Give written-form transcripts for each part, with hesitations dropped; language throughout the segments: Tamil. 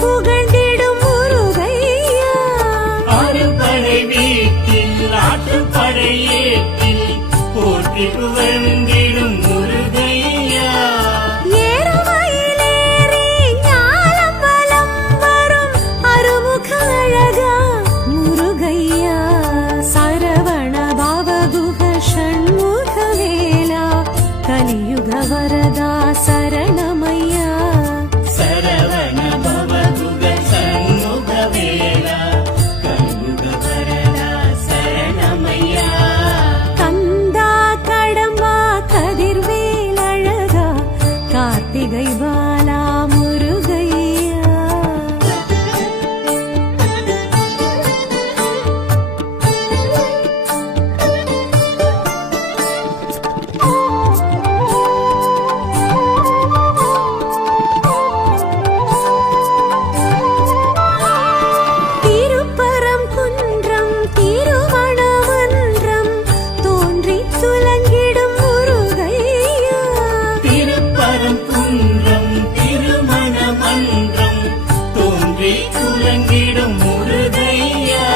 புகழ்ந்திடும் முருகையா. ஆறுபடை வீட்டில் ஆற்றுப்படை ஏற்றில் போற்றி புகழ்ந்திடும் முருகையா. ஏறுமயிலேறி ஞாலம் வலம் வரும் அருமுக அழகா முருகையா. சரவண பவகுஹ ஷண்முக வேலா கலியுக வரதா சரணமையா. சரவண பவகுஹ ஷண்முக வேலா கலியுக வரதா சரணமையா. கந்தா கடம்பா கதிர்வேல் அழகா கார்த்திகை பாலா முருகையா. திருப்பரம் குன்றம் திருமணமன்றம் தோன்றித் துலங்கிடும் முருகையா. திருப்பரங்குன்றம் திருமண மன்றம் தோன்றி துலங்கிடும் முருகையா.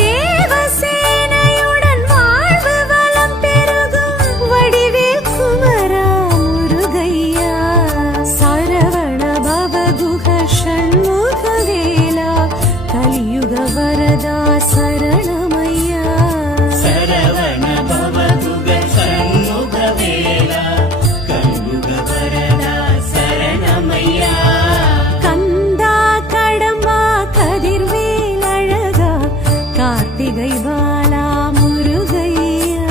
தேவசேனையுடன் வாழ்வு வளம் பெருகும் வடிவேல் குமரா முருகையா. சரவண பவகுஹ ஷண்முக வேலா கலியுக வரதா சரணமையா. சரவண பவகுஹ ஷண்முக வேலா கலியுக வரதா சரணமையா. கந்தா கடம்பா கதிர்வேல் அழகா கார்த்திகை பாலா முருகையா.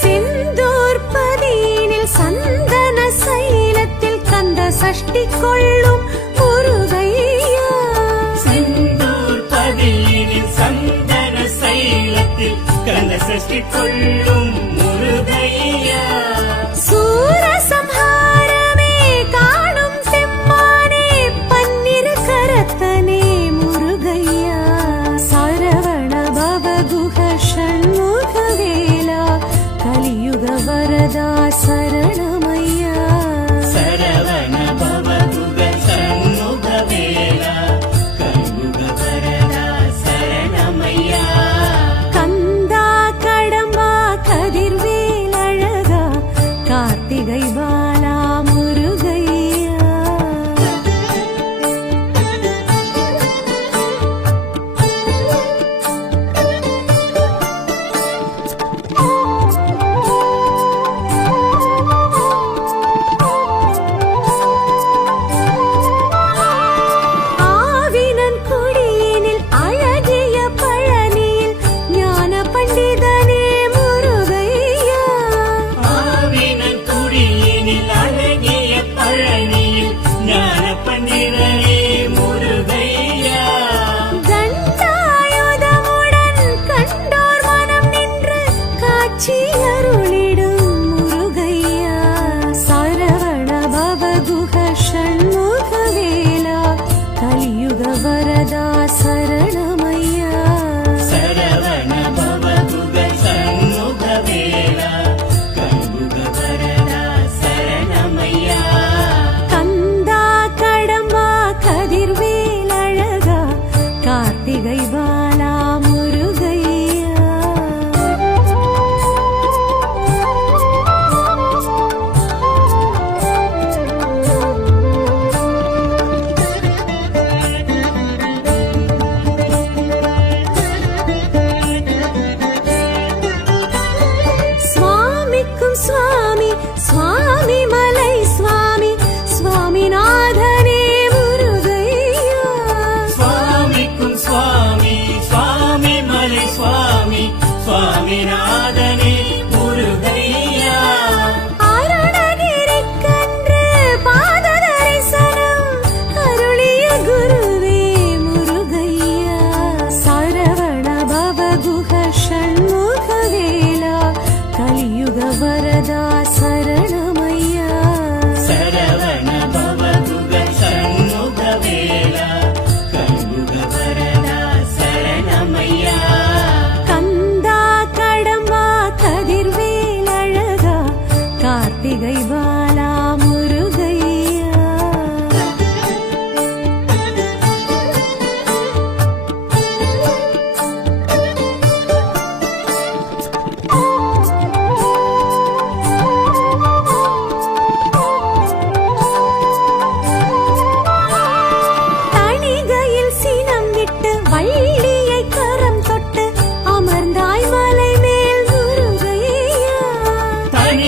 செந்தூர் பதியினில் சந்தன சைலத்தில் கந்த சஷ்டி கொள்ளும் முருகையா. செந்தூர் பதியினில் சந்தன சைலத்தில் கந்த சஷ்டி கொள்ளும் முருகையா. சூரசம்ஹாரமே காணும் செம்மானே பன்னிரு கரத்தனே முருகையா. சரவண பவகுஹ ஷண்முக வேலா கலியுக வரதா சரணமையா. சரவண பவகுஹ ஷண்முக வேலா கலியுக வரதா சரணமையா. கந்தா கடம்பா கதிர்வேல் அழகா கார்த்திகை பாலா முருகையா. ஆவினன் குடியினில் அழகிய பழனியில் ஞான பண்டிதனே முருகையா. ஆவினன் குடியினில் அழகிய பழனியில் ஞான பண்டிதனே முருகையா. கண்டாயுதமுடன் கண்டோர் மனம் நின்று காட்சி அருளிடும் முருகையா. சரவண பவகுஹ ஷண்முக வேலா கலியுக வரதா சரணமையா. சரவண பவகுஹ ஷண்முக வேலா கலியுக வரதா சரணமையா. கந்தா கடம்பா கதிர்வேல் அழகா கார்த்திகை பாலா முருகையா.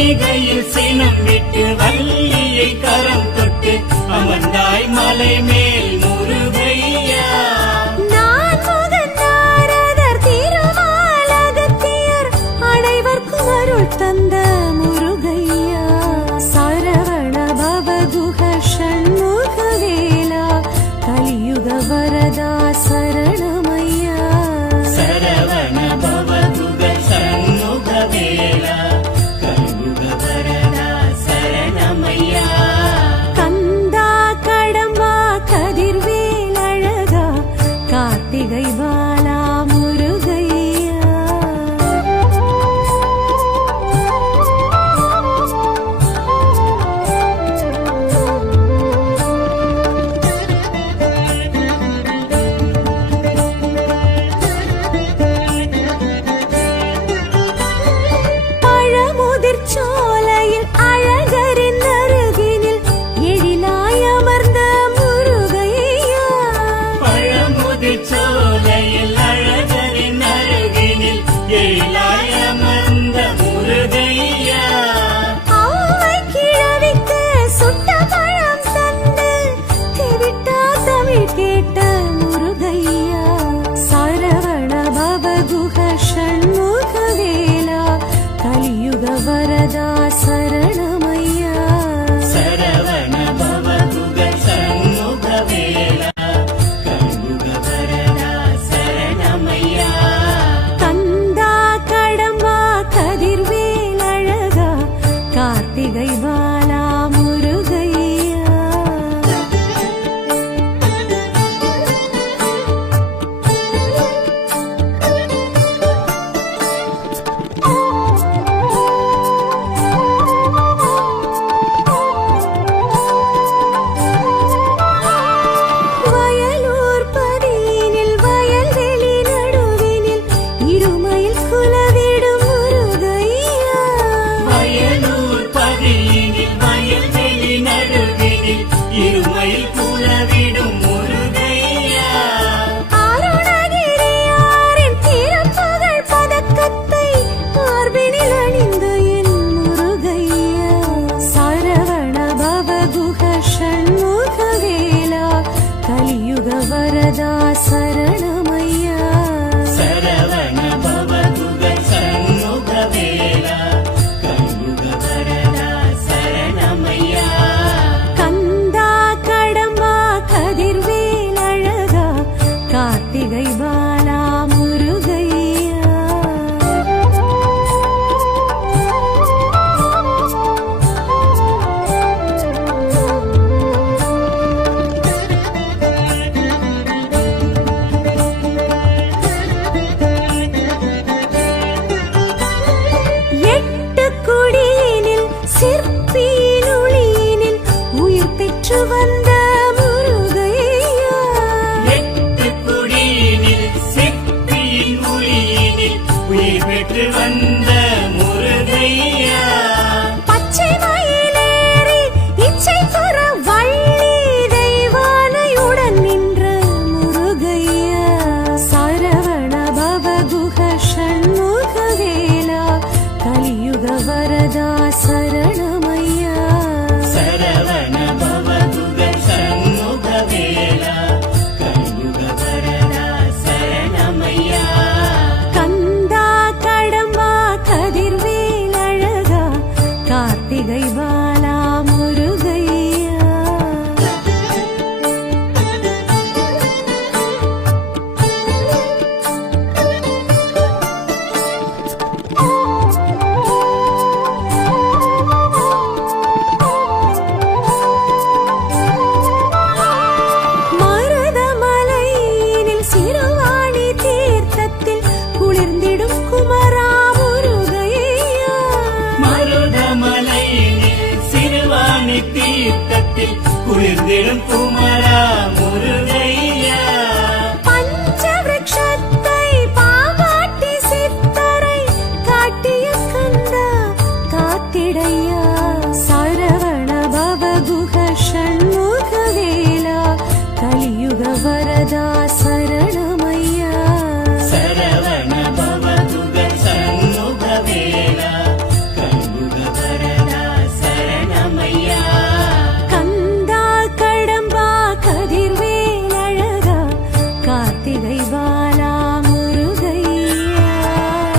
பொய்கையில் சினம் விட்டு வள்ளியை கரம் தொட்டு அமர்ந்தாய் மலை மேல் முருகையா. நான் முகன் நாரதர் திருமாலகத்தியர் அனைவர்க்கும் அருள் தந்த முருகையா. சரவண பவகுஹ ஷண்முக வேலா கலியுக வரதா சரணமையா. சரவண பவகுக சண்முக வேலா கலியுக வரதா சரணமையா. கந்தா கடம்பா கதிர்வேல் அழகா கார்த்திகை பாலா முருகையா. பழமுதிர் சோலையில் அழகரின் அருகினில் எழிலாய் அமர்ந்த முருகையா. பழமுதிர் சோலையில் அழகரின் அருகினில் எழிலாய் அமர்ந்த முருகையா. அவ்வை கிழவிக்கு சுட்ட பழம் தந்து திவிட்டா தமிழ் கேட்ட முருகையா. சரவண பவகுஹ ஷண்முக வேலா கலியுக வரதா சரணமையா. சரவண பவகுக சண்முக வேலா கலியுக வரதா சரணமையா. கந்தா கடம்பா கதிர்வேல் அழகா கார்த்திகை பாலா முருகையா. வயலூர் பதியினில் வயல்வெளி நடுவினில் இருமையில் குலவிடும் முருகையா. வயலூர் பதியினில் வயல்வெளி நடுவினில் இருமையில் குலவிடும் முருகையா. அருணகிரியாரின் திருப்புகழ் பதக்கத்தை மார்பினில் அணிந்த என் முருகையா. சரவண பவகுஹ ஷண்முக வேலா கலியுக வரதா சரணமையா. சரவண பவகுக சண்முக வேலா கலியுக வரதா சரணமையா. கந்தா கடம்பா கதிர்வேல் அழகா கார்த்திகை பாலா முருகையா. எட்டு குடியினில் சிற்பியின் ஒளியினில் உயிர் பெற்று வந்த முருகையா. எட்டு குடியினில் சிற்பியின் ஒளியினில் உயிர் பெற்று வந்த முருகையா. பச்சை மயிலேறி இச்சை புற வள்ளி தெய்வானையுடன் நின்ற முருகையா. சரவண பவகுஹ ஷண்முக வேலா கலியுக வரதா சரணமையா. சரவண பவகுக சண்முக வேலா கலியுக வரதா சரணமையா. கந்தா கடம்பா கதிர்வேல் அழகா கார்த்திகை பாலா முருகையா. மருதமலையினில் சிறுவாணி தீர்த்தத்தில் குளிர்ந்திடும் குமரா முருகையா. மருதமலையினில் சிறுவாணி தீர்த்தத்தில் குளிர்ந்திடும் குமரா முருகையா. பஞ்சவிருட்சத்தை பாவாட்டி சித்தரை காட்டிய கந்தா காத்திடையா. சரவண பவகுஹ ஷண்முக வேலா கலியுக வரதா சரணமையா. சரவண பவகுக சண்முக வேலா கலியுக வரதா கார்த்திகை வா